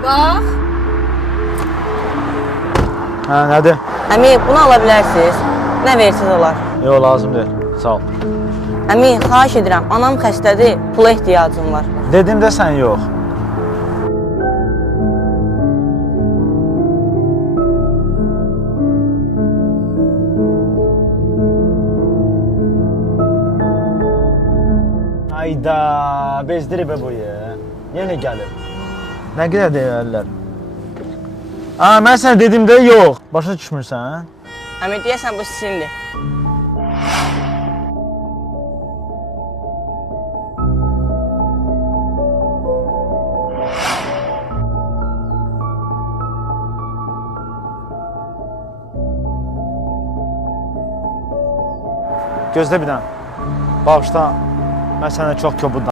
Bax. Hə, nədir? Əmi, bunu ala bilərsiniz. Nə versiniz olar? Yox, lazım deyil. Sağ ol. Əmi, xahiş edirəm, anam xəstədir, pula ehtiyacım var. Dedim də sən yox. Ayda, bezdirib bu ya. Yenə gəlir. Nə qədər deyərlər? Mən sənə dedim də yox. Başa düşmürsən? Əmi, deyəsən bu sizindir. Gözlə bir dənə. Bağışla, mən sənə çox kobud